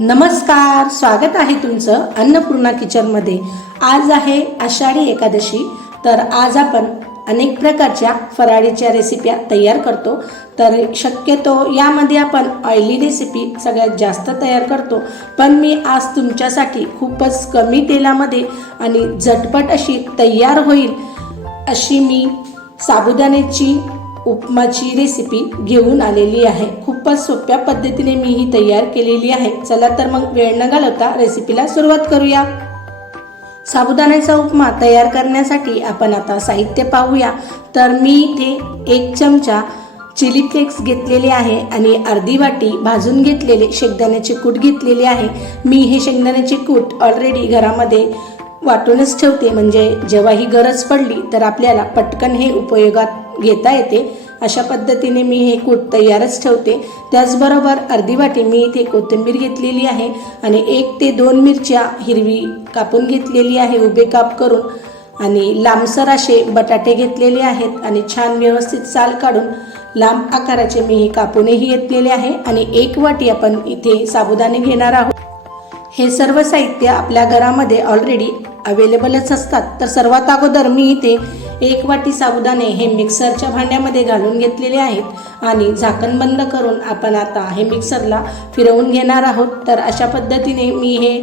नमस्कार स्वागत आहे तुमचं अन्नपूर्णा किचनमध्ये आज आहे आषाढी एकादशी तर आज आपण अनेक प्रकारच्या फराळीच्या रेसिप्या तयार करतो. तर शक्यतो यामध्ये आपण ऑइली रेसिपी सगळ्यात जास्त तयार करतो. पण मी आज तुमच्यासाठी खूपच कमी तेलामध्ये आणि झटपट अशी तयार होईल अशी मी साबुदाण्याची उपमाची रेसिपी घेऊन आलेली आहे. खूपच सोप्या पद्धतीने मी ही तयार केलेली आहे. चला तर मग वेळ न घालवता रेसिपीला सुरुवात करूया. साबुदाण्याचा उपमा तयार करण्यासाठी आपण आता साहित्य पाहूया. तर मी इथे एक चमचा चिली फ्लेक्स घेतलेले आहे आणि अर्धी वाटी भाजून घेतलेले शेंगदाण्याचे कूट घेतलेले आहे. मी हे शेंगदाण्याचे कूट ऑलरेडी घरामध्ये वाटूनच ठेवते. म्हणजे जेव्हा ही गरज पडली तर आपल्याला पटकन हे उपयोगात घेता येते. अशा पद्धतीने मी हे कूट तयारच ठेवते. त्याचबरोबर अर्धी वाटी मी इथे कोथिंबीर घेतलेली आहे आणि एक ते दोन मिरच्या हिरवी कापून घेतलेली आहे उभे काप करून. आणि लांबसर असे बटाटे घेतलेले आहेत आणि छान व्यवस्थित साल काढून लांब आकाराचे मी हे कापूनही घेतलेले आहे आणि एक वाटी आपण इथे साबुदाणे घेणार आहोत. हे सर्व साहित्य आपल्या घरामध्ये ऑलरेडी अवेलेबलच असतात. तर सर्वात अगोदर मी इथे एक वाटी साबुदाणे हे मिक्सरच्या भांड्यामध्ये घालून घेतलेले आहेत आणि झाकण बंद करून आपण आता हे मिक्सरला फिरवून घेणार आहोत. तर अशा पद्धतीने मी हे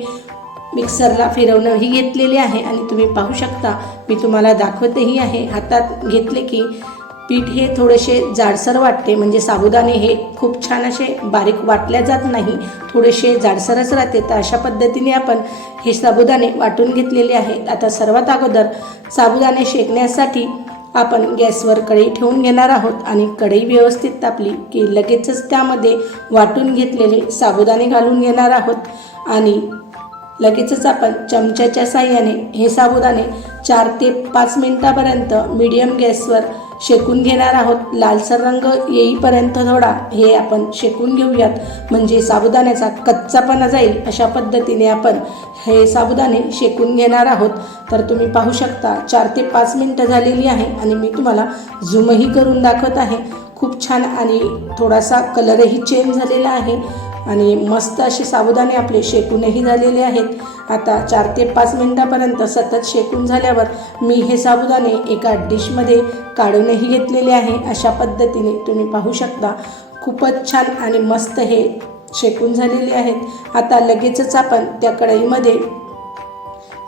मिक्सरला फिरवणंही घेतलेले आहे आणि तुम्ही पाहू शकता मी तुम्हाला दाखवतेही आहे. हातात घेतले की पीठ हे थोडेसे जाडसर वाटते म्हणजे साबुदाणे हे खूप छान असे बारीक वाटल्या जात नाही थोडेसे जाडसरच राहते. तर अशा पद्धतीने आपण हे साबुदाणे वाटून घेतलेले आहेत आता सर्वात अगोदर साबुदाणे शेकण्यासाठी आपण गॅसवर कढई ठेवून घेणार आहोत आणि कढई व्यवस्थित तापली की लगेचच त्यामध्ये वाटून घेतलेले साबुदाणे घालून घेणार आहोत. आणि लगेचच आपण चमच्याच्या साह्याने हे साबुदाणे चार ते पाच मिनिटापर्यंत मीडियम गॅसवर शेकून घेणार आहोत. लालसर रंग येईपर्यंत थोडा हे आपण शेकून घेऊयात. म्हणजे साबुदाण्याचा कच्चापणा जाईल अशा पद्धतीने आपण हे साबुदाणे शेकून घेणार आहोत. तर तुम्ही पाहू शकता चार ते पाच मिनटं झालेली आहे आणि मी तुम्हाला झूमही करून दाखवत आहे. खूप छान आणि थोडासा कलरही चेंज झालेला आहे. आणि मस्त असे साबुदाणे आपले शेकूनही झालेले आहेत. आता चार ते पाच मिनटापर्यंत सतत शेकून झाल्यावर मी हे साबुदाणे एका डिशमध्ये काढूनही घेतलेले आहे. अशा पद्धतीने तुम्ही पाहू शकता. खूपच छान आणि मस्त हे शेकून झालेले आहेत. आता लगेचच आपण त्या कढईमध्ये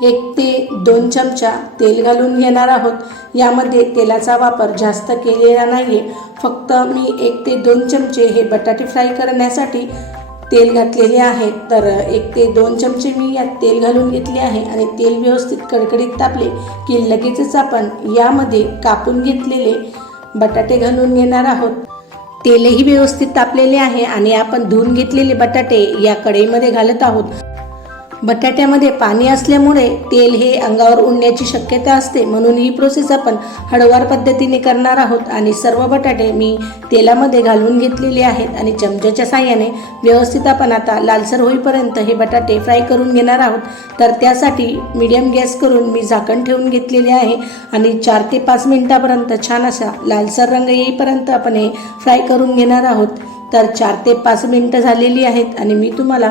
एक ते दोन चमचा तेल घालून घेणार आहोत. यामध्ये तेलाचा वापर जास्त केलेला नाही आहे फक्त मी एक ते दोन चमचे हे बटाटे फ्राय करण्यासाठी तेल घातलेले आहे. तर एक ते दोन चमचे मी यात तेल घालून घेतले आहे आणि तेल व्यवस्थित कडकडीत तापले की लगेचच आपण यामध्ये कापून घेतलेले बटाटे घालून घेणार आहोत. तेलही व्यवस्थित तापलेले आहे आणि आपण धुवून घेतलेले बटाटे या कढईमध्ये घालत आहोत. बटाट्यामध्ये पाणी असल्यामुळे तेल हे अंगावर उडण्याची शक्यता असते म्हणून ही प्रोसेस आपण हळूवार पद्धतीने करणार आहोत. आणि सर्व बटाटे मी तेलामध्ये घालून घेतलेले आहेत आणि चमच्याच्या साह्याने व्यवस्थित आपण आता लालसर होईपर्यंत हे बटाटे फ्राय करून घेणार आहोत. तर त्यासाठी मीडियम गॅस करून मी झाकण ठेवून घेतलेले आहे आणि चार ते पाच मिनिटापर्यंत छान असा लालसर रंग येईपर्यंत आपण हे फ्राय करून घेणार आहोत. तर चार ते पाच मिनटं झालेली आहेत आणि मी तुम्हाला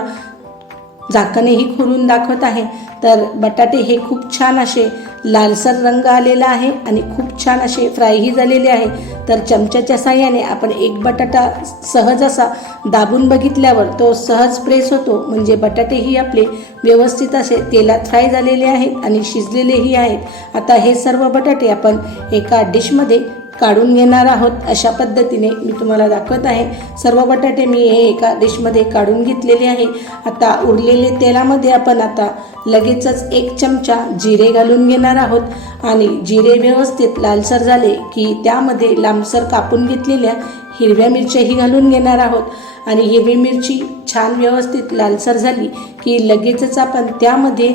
झाकणही खोलून दाखवत आहे. तर बटाटे हे खूप छान असे लालसर रंग आलेला आहे आणि खूप छान असे फ्रायही झालेले आहे. तर चमच्याच्या साह्याने आपण एक बटाटा सहज असा दाबून बघितल्यावर तो सहज प्रेस होतो. म्हणजे बटाटेही आपले व्यवस्थित असे तेलात फ्राय झालेले आहेत आणि शिजलेलेही आहेत. आता हे सर्व बटाटे आपण एका डिशमध्ये काढून घेणार आहोत अशा पद्धतीने मी तुम्हाला दाखवत आहे. सर्व बटाटे मी हे एका डिशमध्ये काढून घेतलेले आहे. आता उरलेले तेलामध्ये आपण आता लगेचच एक चमचा जिरे घालून घेणार आहोत. आणि जिरे व्यवस्थित लालसर झाले की त्यामध्ये लांबसर कापून घेतलेल्या हिरव्या मिरच्याही घालून घेणार आहोत. आणि हिरवी मिरची छान व्यवस्थित लालसर झाली की लगेचच आपण त्यामध्ये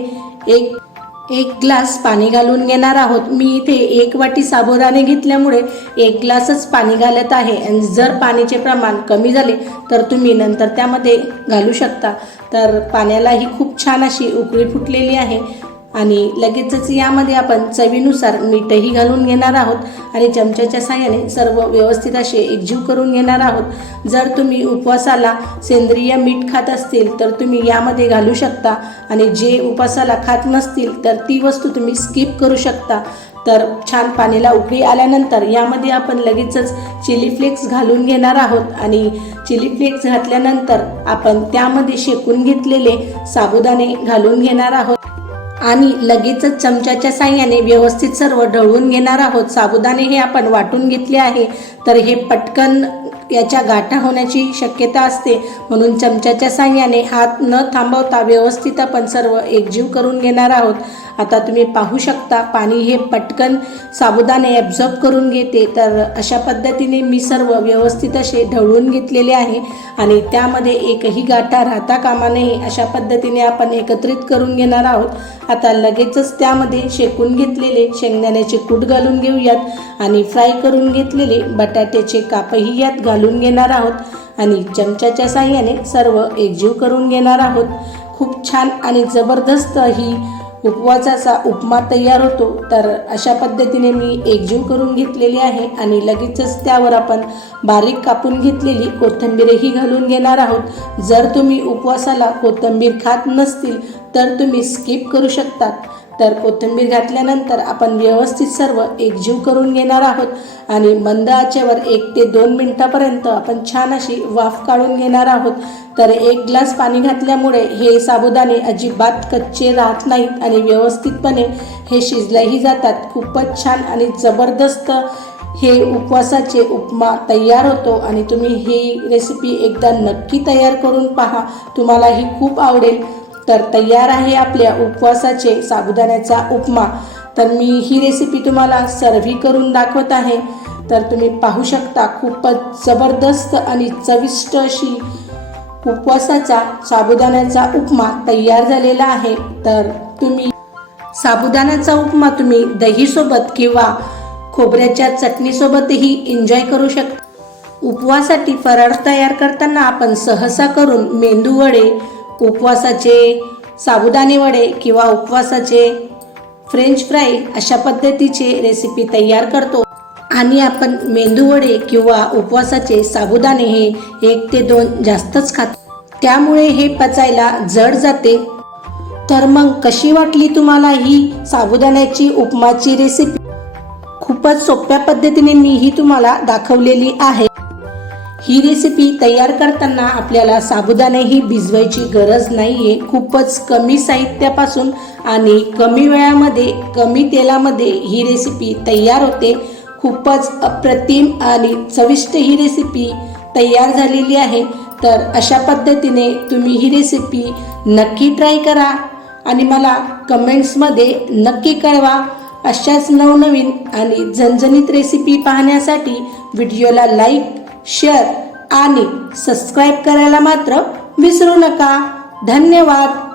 एक एक ग्लास पाणी घालून घेणार आहोत. मी इथे एक वाटी साबुदाणे घेतल्यामुळे एक ग्लासच पाणी घालत आहे. आणि जर पाण्याचे प्रमाण कमी झाले तर तुम्ही नंतर त्यामध्ये घालू शकता. तर पाण्यालाही खूप छान अशी उकळी फुटलेली आहे. आणि लगेचच यामध्ये आपण चवीनुसार मीठही घालून घेणार आहोत आणि चमच्याच्या साहाय्याने सर्व व्यवस्थित असे एकजीव करून घेणार आहोत. जर तुम्ही उपवासाला सेंद्रिय मीठ खात असतील तर तुम्ही यामध्ये घालू शकता. आणि जे उपवासाला खात नसतील तर ती वस्तू तुम्ही स्किप करू शकता. तर छान पाणीला उकळी आल्यानंतर यामध्ये आपण लगेचच चिली फ्लेक्स घालून घेणार आहोत. आणि चिली फ्लेक्स घातल्यानंतर आपण त्यामध्ये शेकून घेतलेले साबुदाणे घालून घेणार आहोत. आणि लगेचच चमच्याच्या साह्याने व्यवस्थित सर्व ढवळून घेणार आहोत. साबुदाणे हे आपण वाटून घेतले आहे. तर हे पटकन याच्या गाठा होण्याची शक्यता असते. म्हणून चमच्याच्या साह्याने हात न थांबवता व्यवस्थित आपण सर्व एकजीव करून घेणार आहोत. आता तुम्ही पाहू शकता पाणी हे पटकन साबुदाणे ॲब्झॉर्ब करून घेते. तर अशा पद्धतीने मी सर्व व्यवस्थित असे ढवळून घेतलेले आहे आणि त्यामध्ये एकही गाठा राहता कामा नये अशा पद्धतीने आपण एकत्रित करून घेणार आहोत. आता लगेचच त्यामध्ये शेकून घेतलेले शेंगदाण्याचे कूट घालून घेऊयात आणि फ्राय करून घेतलेले बटाट्याचे कापही यात घालून घालून घेणार आहोत आणि चमच्याच्या साह्याने सर्व एकजीव करून घेणार आहोत. खूप छान आणि जबरदस्त ही उपवासाचा उपमा तयार होतो. तर अशा पद्धतीने मी एकजीव करून घेतलेली आहे आणि लगेचच त्यावर आपण बारीक कापून घेतलेली कोथिंबीरही घालून घेणार आहोत. जर तुम्ही उपवासाला कोथिंबीर खात नसतील तर तुम्ही स्किप करू शकतात. तर कोथिंबीर घातल्यानंतर आपण व्यवस्थित सर्व एकजीव करून घेणार आहोत आणि मंद आचेवर एक ते दोन मिनटापर्यंत आपण छान अशी वाफ काढून घेणार आहोत. तर एक ग्लास पाणी घातल्यामुळे हे साबुदाणे अजिबात कच्चे राहत नाहीत आणि व्यवस्थितपणे हे शिजल्याही जातात. खूपच छान आणि जबरदस्त हे उपवासाचे उपमा तयार होतो आणि तुम्ही ही रेसिपी एकदा नक्की तयार करून पहा. तुम्हाला ही खूप आवडेल. तर तयार आहे आपल्या उपवासाचे साबुदाण्याचा उपमा. तर मी ही रेसिपी तुम्हाला सर्व्ही करून दाखवत आहे. तर तुम्ही पाहू शकता खूपच जबरदस्त आणि चविष्ट अशी उपवासाचा साबुदाण्याचा उपमा तयार झालेला आहे. तर तुम्ही साबुदाण्याचा उपमा तुम्ही दहीसोबत किंवा खोबऱ्याच्या चटणीसोबतही एन्जॉय करू शकता. उपवासासाठी फराळ तयार करताना आपण सहसा करून मेंदू वडे उपवासाचे साबुदाणे वडे किंवा उपवासाचे फ्रेंच फ्राय अशा पद्धतीचे रेसिपी तयार करतो. आणि आपण मेंदू वडे किंवा उपवासाचे साबुदाणे हे एक ते दोन जास्तच खातो. त्यामुळे हे पचायला जड जाते. तर मग कशी वाटली तुम्हाला ही साबुदाण्याची उपमाची रेसिपी खूपच सोप्या पद्धतीने मी ही तुम्हाला दाखवलेली आहे. ही रेसिपी तयार करताना आपल्याला साबुदाणेही भिजवायची गरज नाही आहे खूपच कमी साहित्यापासून आणि कमी वेळामध्ये कमी तेलामध्ये ही रेसिपी तयार होते. खूपच अप्रतिम आणि चविष्ट ही रेसिपी तयार झालेली आहे. तर अशा पद्धतीने तुम्ही ही रेसिपी नक्की ट्राय करा आणि मला कमेंट्समध्ये नक्की कळवा. अशाच नवनवीन आणि झणझणीत रेसिपी पाहण्यासाठी व्हिडिओला लाईक शेअर आणि सबस्क्राईब करायला मात्र विसरू नका. धन्यवाद.